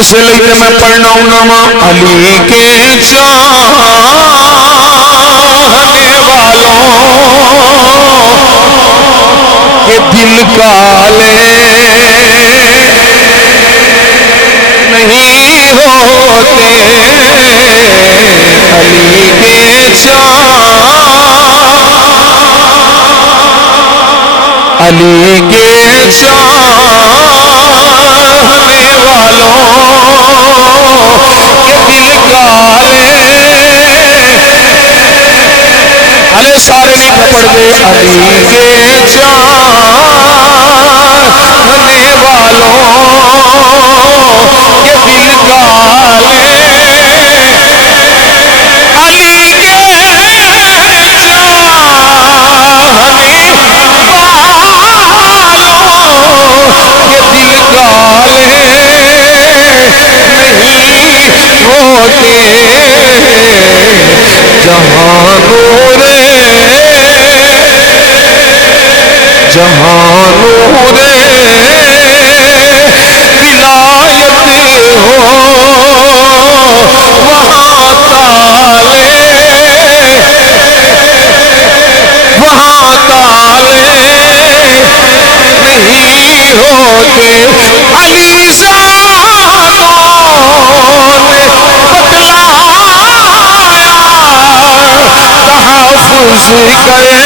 اس لیے میں پڑھنا ہوں علی کے چاہنے والوں کے دل کالے نہیں ہوتے، علی کے علی کے چاہنے والوں کے دل کالے، ارے سارے مل پڑھ دے، علی کے چاہنے والوں کے دل کالے، علی کے جہاں نور ولایت ہو وہاں تالے نہیں ہوتے، علی زادوں نے تحفظ کرے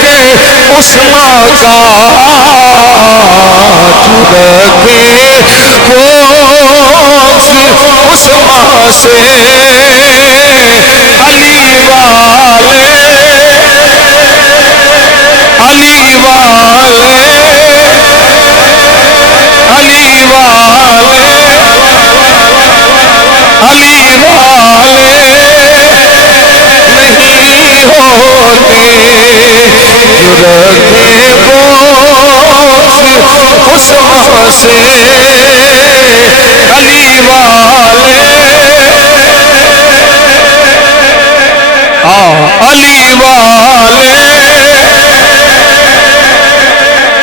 کہ عثمان کا رکھے خوف عثمان سے، علی والے علی والے علی والے علی والے نہیں ہوتے، جو رکھے خوف عثمان سے، علی والے علی والے